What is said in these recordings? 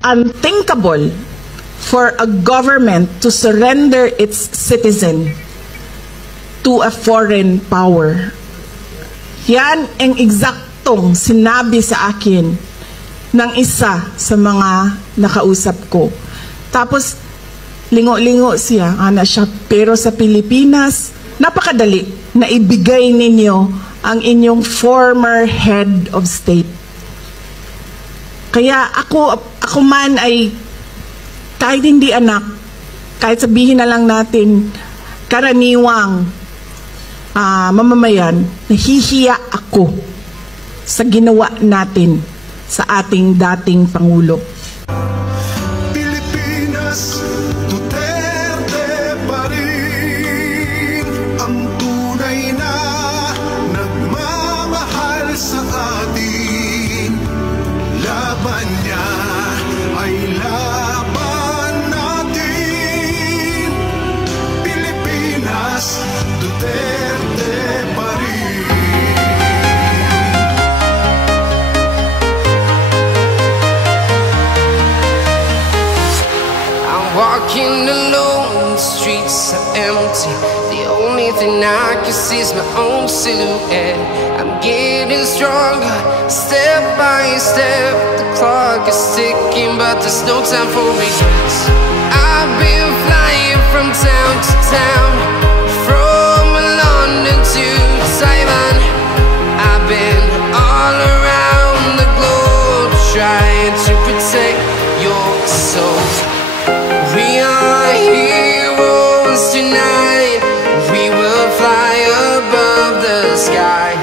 unthinkable for a government to surrender its citizen to a foreign power. Yan ang eksaktong sinabi sa akin ng isa sa mga nakausap ko. Tapos, lingo-lingo siya, pero sa Pilipinas, napakadali na ibigay ninyo ang inyong former head of state. Kaya ako man ay, kahit hindi anak, kahit sabihin na lang natin, karaniwang mamamayan, nahihiya ako sa ginawa natin sa ating dating Pangulo. Pilipinas, Duterte pa rin ang tunay na nagmamahal sa atin. Laban niya ay laban natin. Pilipinas, Duterte pa rin. I'm walking alone, the streets are empty. The only thing I can see is my own silhouette. I'm getting stronger, step by step. The clock is ticking, but there's no time for regrets. I've been flying from town to town, from London to Taiwan. I've been all around the globe, trying to protect your soul. We are heroes tonight. We will fly above the sky.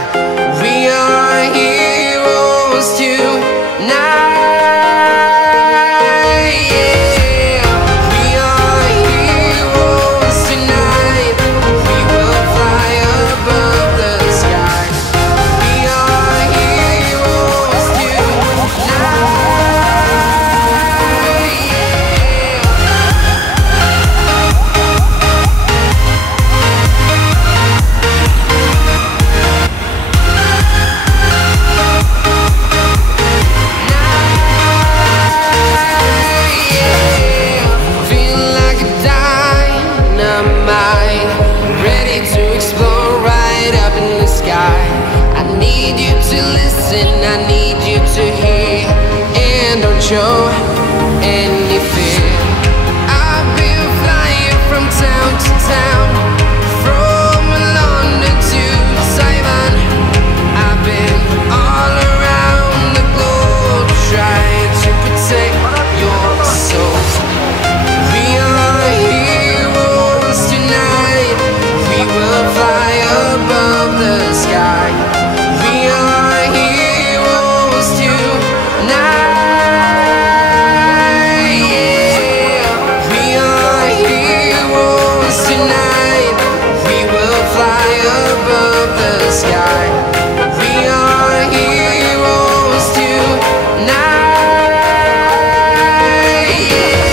We are heroes tonight. Yeah. We are heroes tonight. We will fly above the sky. We are heroes tonight. Feel like a dynamite, ready to explode right up in the sky. I need you to listen, I need you to hear, and don't show any fear. I've been flying from town to town, from London to Taiwan. I've been all around the globe, trying to protect your soul. We are heroes tonight. We will fly above the sky. We are heroes tonight. Yeah. We are heroes tonight. We will fly above the sky. We are heroes tonight. Yeah.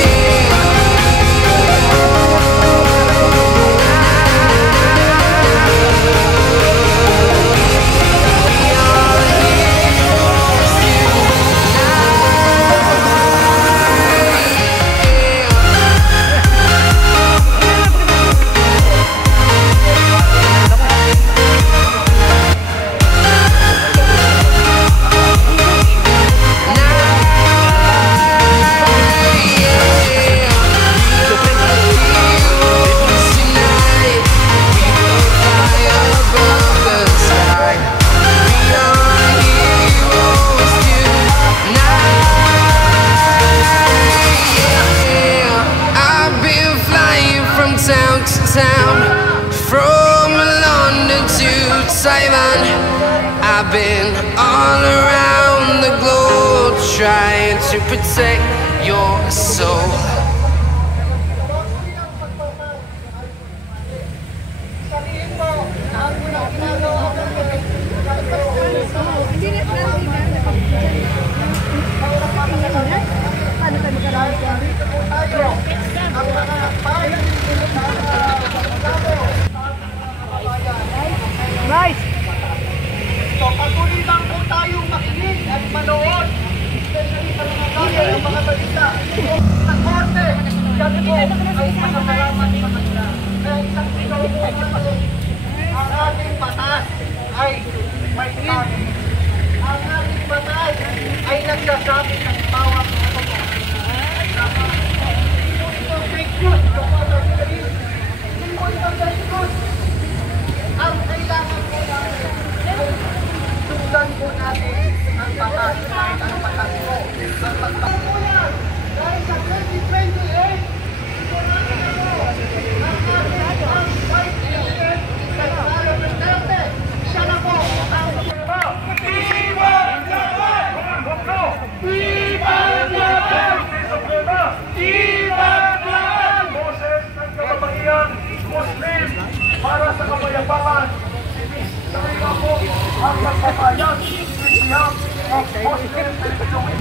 I've been flying from town to town, from London to Taiwan. I've been all around the globe, trying to protect your soul. Guys! So, patuloy lang po tayong makinig at manood. Especially sa mga bagay, ang mga balita Sa korte, kami po ay masasalamat sa kanila. Kaya isang ikaw po ang ating batas ay may tali. Ang ating batas ay nagsasabi ng bawat totoo. Hindi mo ito fake news, hindi mo ito fake news. Ang kailangan po natin ay sundan po natin ang batas kahit ang batas po. Ang batas po yan dahil sa 2028 sigurado na po ang ating ang Vice President sa Sara Duterte. Siya na po ang Viva Laban! Viva Laban! Viva Laban! Boses ng kababayan Muslim para sa kapayapaan. Sarili po ang magpapayan. Siyam ang Muslim Television.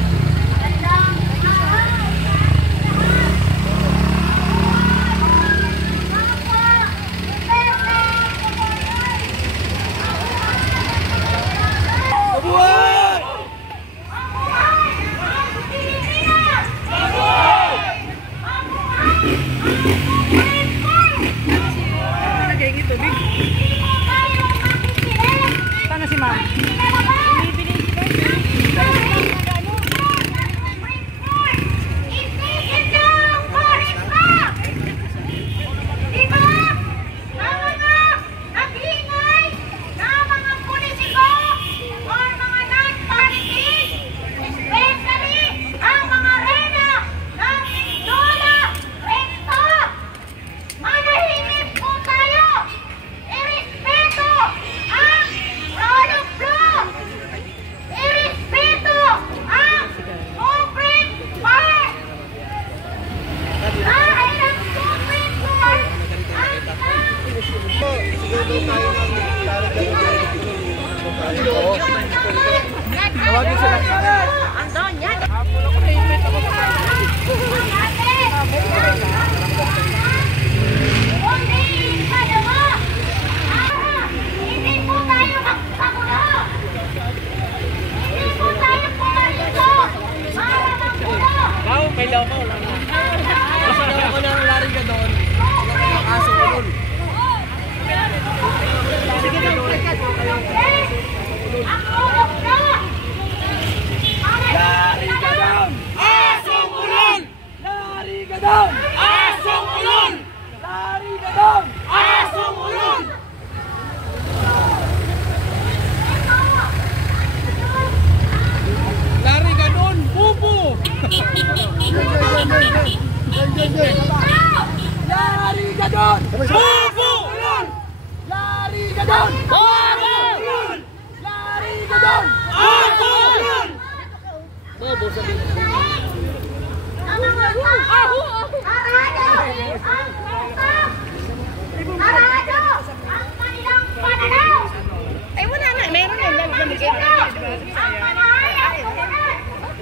Paano si ma'am? Tawagin sila. Andon, yan! Hindi po tayo magpagulo! Hindi po tayo pumalito! Para magpulo! Wow, kailaw ko lang. Kailaw ko ng lari ka doon. Aso ko doon. Sige na, Ang ulog na! Lari ka doon! Asong ulol! Lari ka doon! Asong ulol! Lari ka doon! Asong ulol! Lari ka doon! Pupo! Lari ka doon! Pupo! Lari ka doon! Pupo! Lari ka doon! Asong! Bobo sa dito. ang mga tao! Arado! Ang puta! Arado! Ang kanilang pananaw! Ay, wala na. Meron yun. Ang panahayag komunal!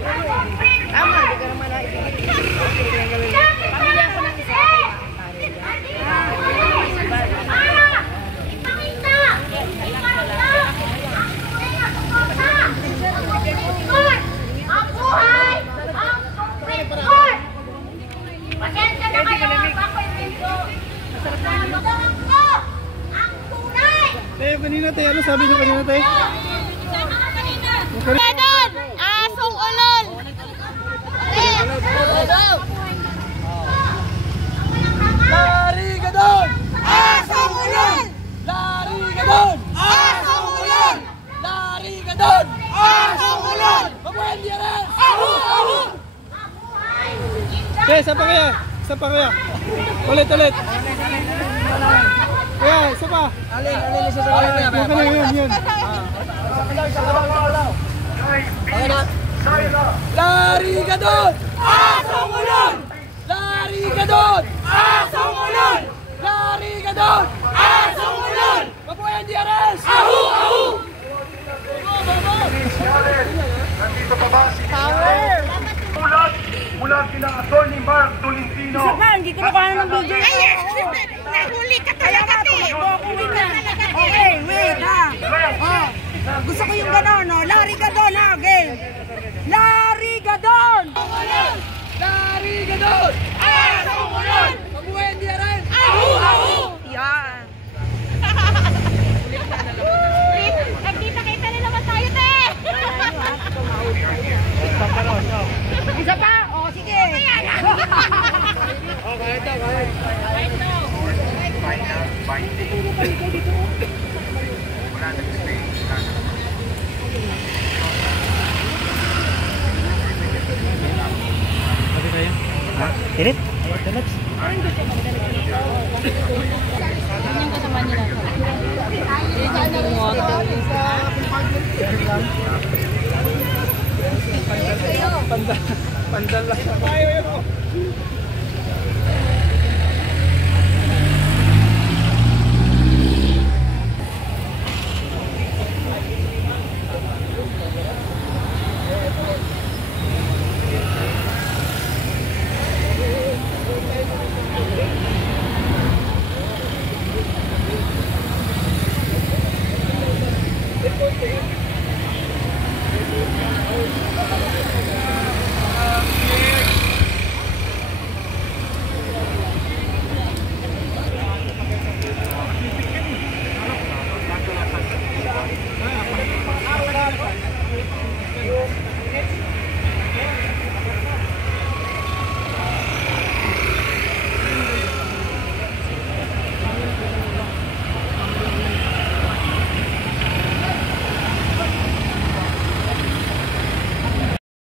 Ang complete Tama, hindi ka naman naibigay. Pamilya ko ng isa. Para ipakita, iparamdam ang tunay na suporta ng Supreme Court. Ang buhay, ang Supreme Court. Pasensya na kayo, bakoy pinto. Nararamdaman ko ang tunay. Tayo kanina tayo, ano sabi nyo kanina tayo? Sama ka kanina. Ganon! Asong ulol! Lari ka doon! Asong ulol! Lari ka doon! Asong ulol! Lari ka doon! Asong ulol! Mabuhay niya rin! Ahu! Ahu! Okay, isa pa kaya? Isa pa kaya? Ulit, ulit! Kaya, isa pa! Alin isa sa kaya? Yun. Lari ka doon! Asong ulol! Lari ka doon! Asong ulol! Lari ka doon! Asong ulol! Mabuhay ang DRS! Ahu! Ahu! Nandito pa ba si Power? Mula kina Atty. Mark Tolentino. Hindi ko nakuha ng video. Nahuli ka talaga, te. Okay, wait ha. Oh, gusto ko yung gano'n, no? Larry Gadon ha, game. Larry Gadon! Larry Pandal lang.